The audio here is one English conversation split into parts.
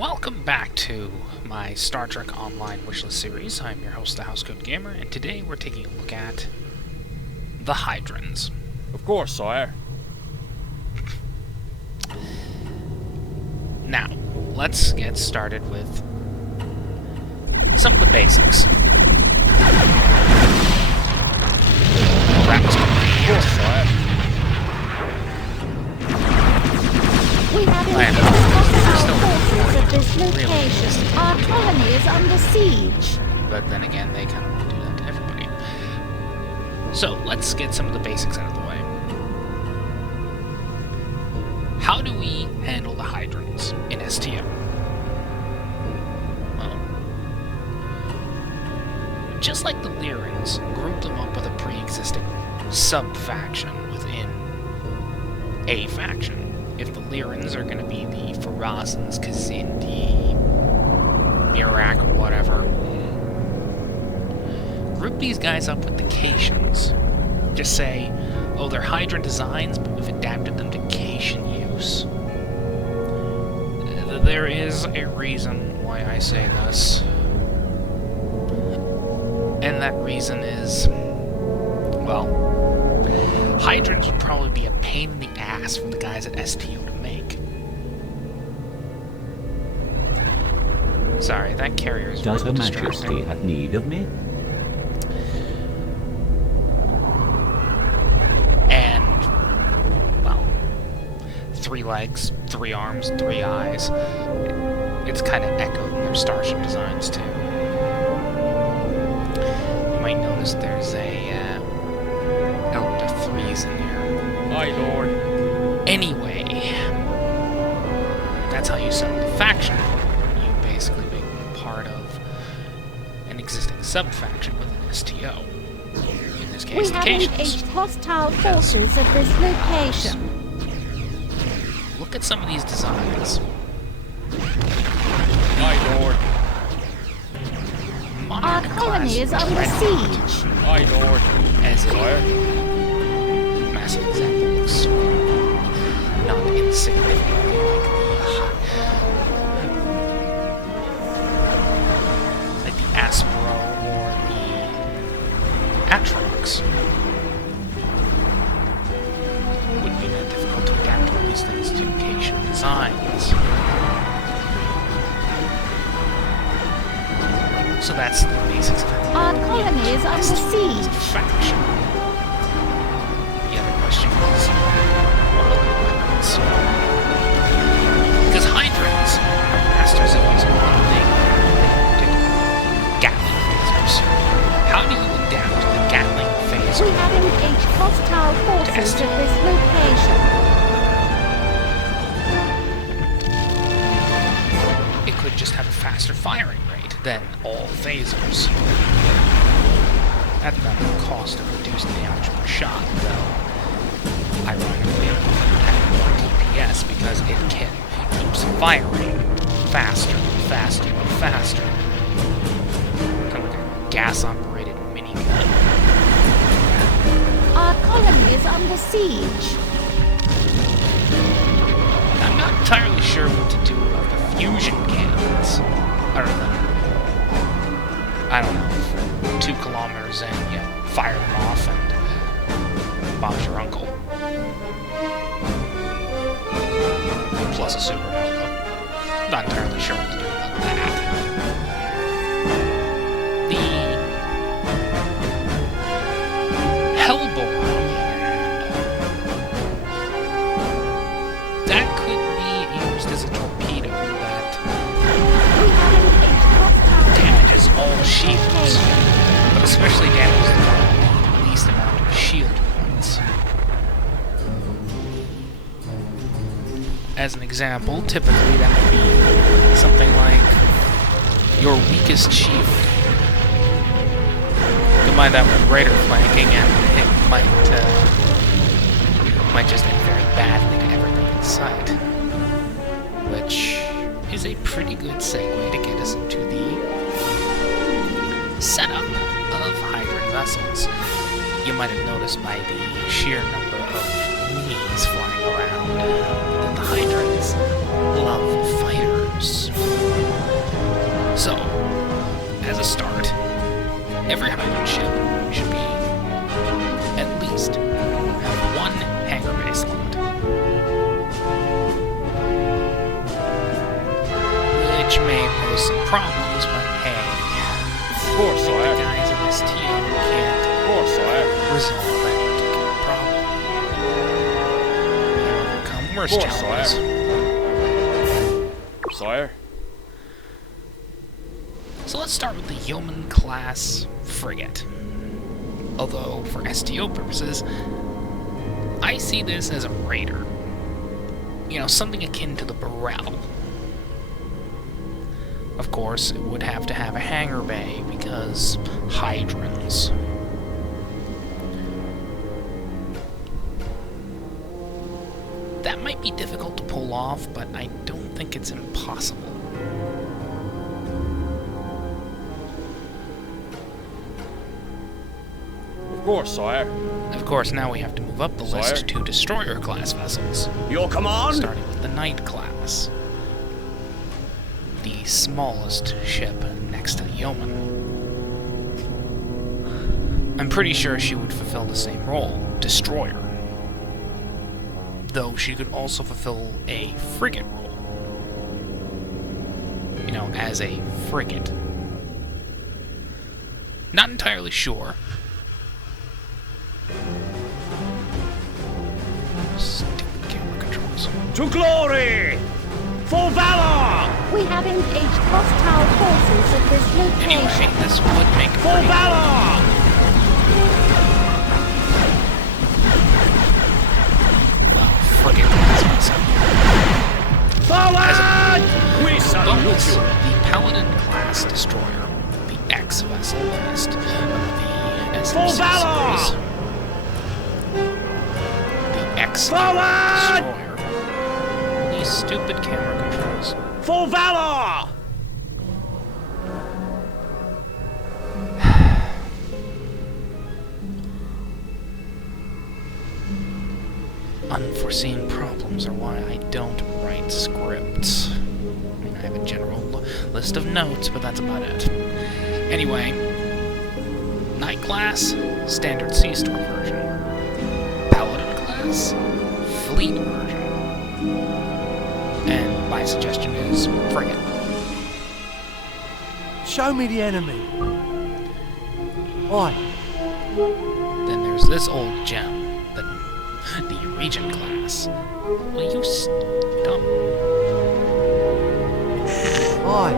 Welcome back to my Star Trek Online Wishlist series. I'm your host, the Housecoat Gamer, and today we're taking a look at the Hydrans. Of course, sire. Now, let's get started with some of the basics. That was Of course, sire. We have forces at this location. Our colony is under siege. But then again, they kind of do that to everybody. So, let's get some of the basics out of the way. How do we handle the Hydrans in STO? Well, just like the Lyrans, group them up with a pre-existing sub-faction within a faction. If the Lyrans are going to be the Farazans, Kazindi, Mirak, or whatever, group these guys up with the Caitians. Just say, oh, they're Hydran designs, but we've adapted them to Caitian use. There is a reason why I say this. And that reason is, well, Hydrans would probably be a pain in the ass for the guys at STO to make. Sorry, that carrier is Does really Her distracting. Majesty have need of me? And, well, 3 legs, 3 arms, 3 eyes. It's kind of echoed in their Starship designs, too. You might notice there's a element of 3s in here. Aye, Lord. Anyway, that's how you set up the faction. You basically make them part of an existing sub-faction within STO. In this We case, the have Caitians. engaged hostile forces at this location. Look at some of these designs. Aye, Lord. Our Monarch colony class is under dreadnought, siege. Aye, Lord. as a Sire. massive example looks not insignificantly like the Aspero or the Atrox. Wouldn't be that difficult to adapt all these things to Caitian designs. So that's the basics of it. Our colony is under siege. Faction. The other question is, what are the weapons? Because Hydrans are masters of using one thing in particular, Gatling phasers. How do you adapt the Gatling phaser? We have engaged hostile forces at this location. It could just have a faster firing rate than all phasers. At the cost of reduced damage per shot, though. Ironically enough, it has more DPS because it keeps firing faster and faster and faster. Kind of like a gas-operated minigun. Our colony is under siege. I'm not entirely sure what to do about the fusion cannons. Other than, I don't know, 2 kilometers in, you fire them off and Bob's your uncle. Plus a supernova. Not entirely sure what to do about that. The Hellbore, on the other hand, that could be used as a torpedo that We have engaged hostile damages all shields, but especially damages the one with the least amount of shield points. As an example, typically that would be something like your weakest shield. Combine that with greater flanking, and it might just end very badly to everything in sight. Which is a pretty good segue to get us into the setup of Hydran vessels. You might have noticed by the sheer number of minis flying around that the Hydrans love fighters. every Hydran ship should be at least have one hangar bay slot. Which may pose some problems, but hey, Of course, the sire. guys in this team can't Of course, sire. resolve that particular problem. They overcome worse Of course, challenges. Sire. So let's start with the Yeoman-class frigate. Although, for STO purposes, I see this as a raider. You know, something akin to the Burrell. Of course, it would have to have a hangar bay, because Hydrans. That might be difficult to pull off, but I don't think it's impossible. Of course, sire. Of course, now we have to move up the Sire? list to destroyer-class vessels, Your command? starting with the Knight-class. The smallest ship next to the Yeoman. I'm pretty sure she would fulfill the same role, destroyer. Though she could also fulfill a frigate role. You know, as a frigate. Not entirely sure. Stupid camera controls. To glory! For valor! We have engaged hostile forces at this Anyway, location. this would make a For pretty valor! well, frigate class vessel. Forward! We salute Bonus, you! the Paladin-class destroyer, the X-vessel list, the For valor! SFCs, the X Forward! destroyer, these stupid camera controls. For valor! Unforeseen problems are why I don't write scripts. I mean, I have a general list of notes, but that's about it. Anyway, Knight class, standard C-store version. Paladin class, fleet version. And my suggestion is frigate. Show me the enemy. Oi, Then there's this old gem, the Regent class. Will you stop? oi.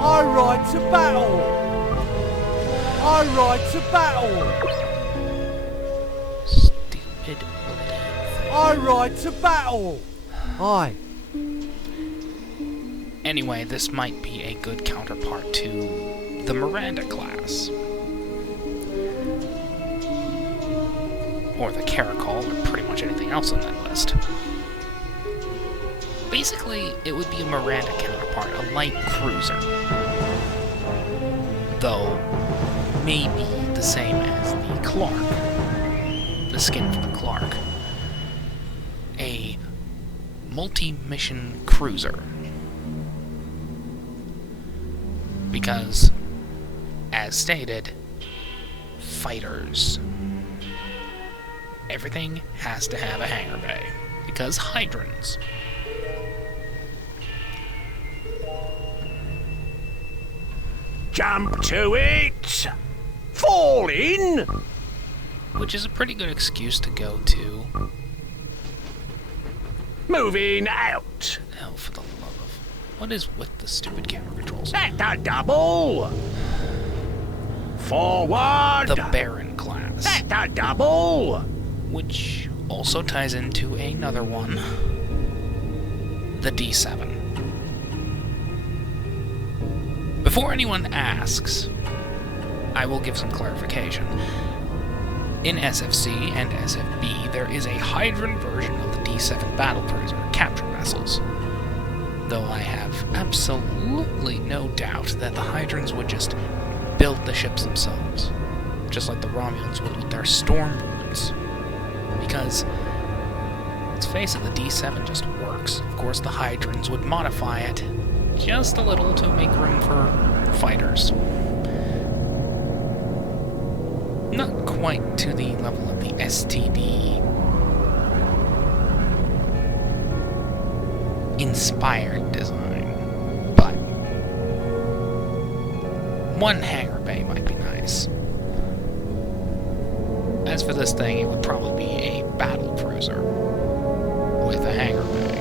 I ride to battle. I ride to battle. Stupid bloody thing. I ride to battle. Oi. Anyway, this might be a good counterpart to the Miranda class. Or the Caracol, or pretty much anything else on that list. Basically, it would be a Miranda counterpart, a light cruiser. Though, maybe the same as the Clark. The skin for the Clark. A multi-mission cruiser. Because, as stated, fighters. Everything has to have a hangar bay. Because Hydrans. Jump to it! Fall in! Which is a pretty good excuse to go to. Moving out! Oh, for the love of... What is with the stupid camera controls? At the double! Forward! The Baron class. At the double! Which also ties into another one. The D7. Before anyone asks, I will give some clarification. In SFC and SFB, there is a Hydran version of the D7 battlecruiser capture vessels. Though I have absolutely no doubt that the Hydrans would just build the ships themselves, just like the Romulans would with their Stormbirds. Because, let's face it, the D7 just works. Of course, the Hydrans would modify it just a little to make room for fighters. Not quite to the level of the STD inspired design, but one hangar bay might be nice. As for this thing, it would probably be a battle cruiser with a hangar bay.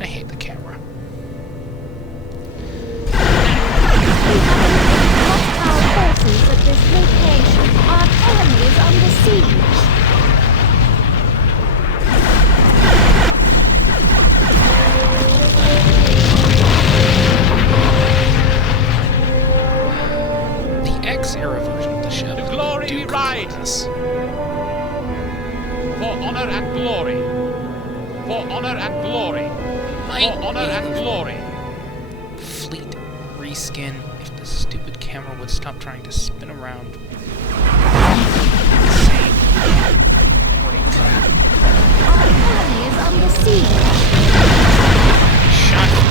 I hate the camera. Hostile forces at this location. Our colony is under siege. The X-era version of the ship. To glory we ride. Class. For honor and glory. For honor and glory. Might For honor and be glory. Fleet reskin if the stupid camera would stop trying to spin around. Insane. Great. Our colony is under siege. Shut up.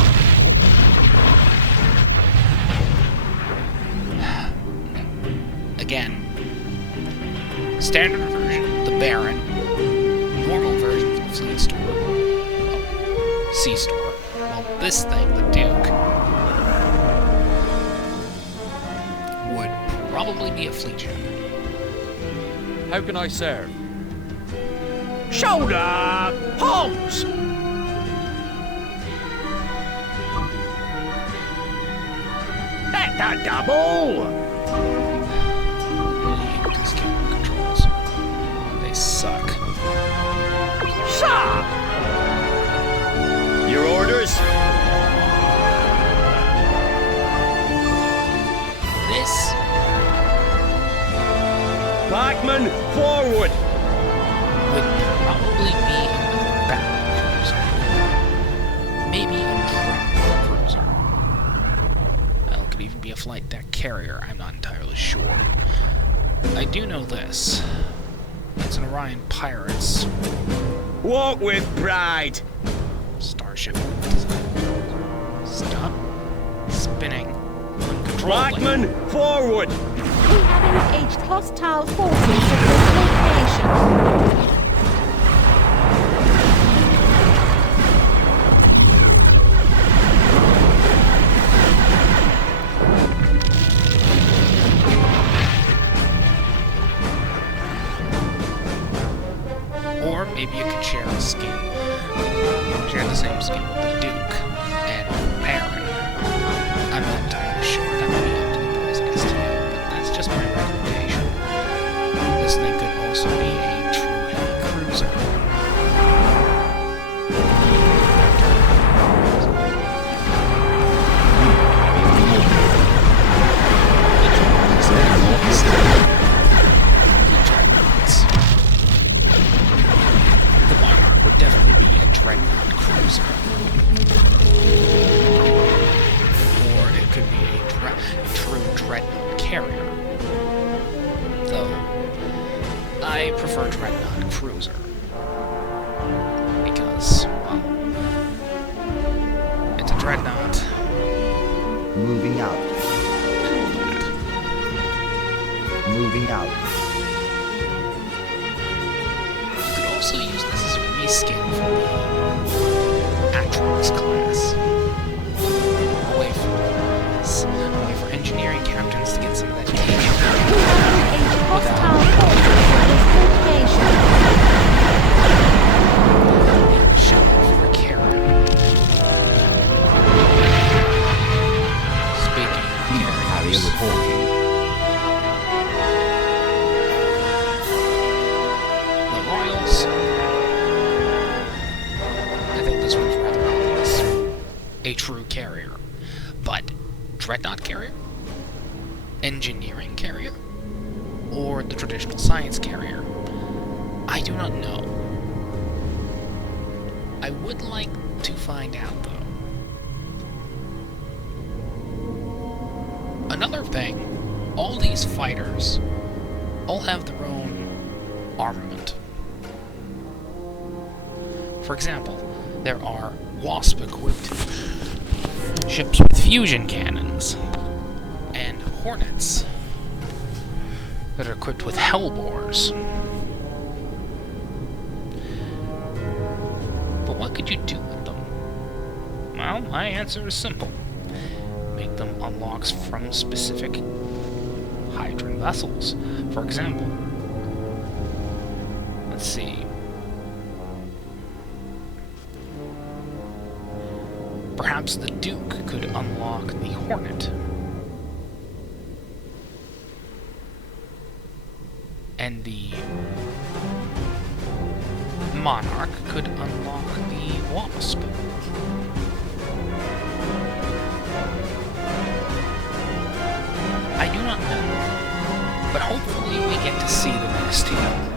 Again. Standard version, the Baron. Normal version for the Fleet Store. Sea Store. Well, this thing, the Duke, would probably be a fleet ship. How can I serve? Shoulder pumps. Let the double. I hate these camera controls. They suck. Sir. Your orders. This Blackman forward. would probably be another battle cruiser. Maybe a dreadnought cruiser. Well, it could even be a flight deck carrier, I'm not entirely sure. I do know this. It's an Orion Pirates Walk with pride. Starship design. Stop spinning uncontrollably. Blackman forward. We have engaged hostile forces at this location. Or maybe you could share a skin. Share the same skin with the Duke and Baron. I'm not entirely sure. That might be up to the boys at STL, but that's just my recommendation. This thing could also be a true heavy cruiser. The Monarch would definitely be a dreadnought cruiser. Or it could be a true dreadnought carrier. Though, I prefer dreadnought cruiser. Because, well, it's a dreadnought. Moving out. And all that. Moving out. You could also use this as a reskin for the Atrox class. A way for engineering captains to get some of that We have engaged hostile forces at this location. the shell for a carrier. Speaking of Carrier carriers, reporting. the Royals. I think this one's rather obvious. A true carrier. But dreadnought carrier? Engineering carrier? Or the traditional science carrier? I do not know. I would like to find out, though. Another thing, all these fighters all have their own armament. For example, there are Wasp-equipped ships with fusion cannons. Hornets that are equipped with Hellbores. But what could you do with them? Well, my answer is simple. Make them unlocks from specific Hydran vessels. For example, let's see. Perhaps the Duke could unlock the Hornet. And the Monarch could unlock the Wasp. I do not know, but hopefully we get to see them in STO.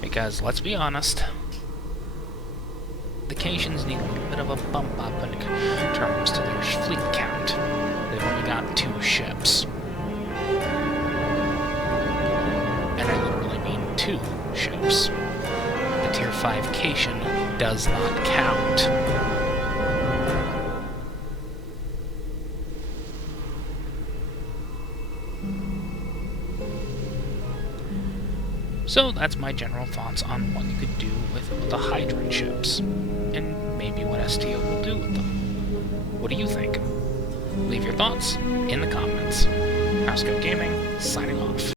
Because, let's be honest, the Cations need a little bit of a bump up in terms to their fleet count. They've only got 2 ships. And I literally mean 2 ships. The Tier 5 Cation does not count. So that's my general thoughts on what you could do with the Hydran ships, and maybe what STO will do with them. What do you think? Leave your thoughts in the comments. Housecoat Gaming, signing off.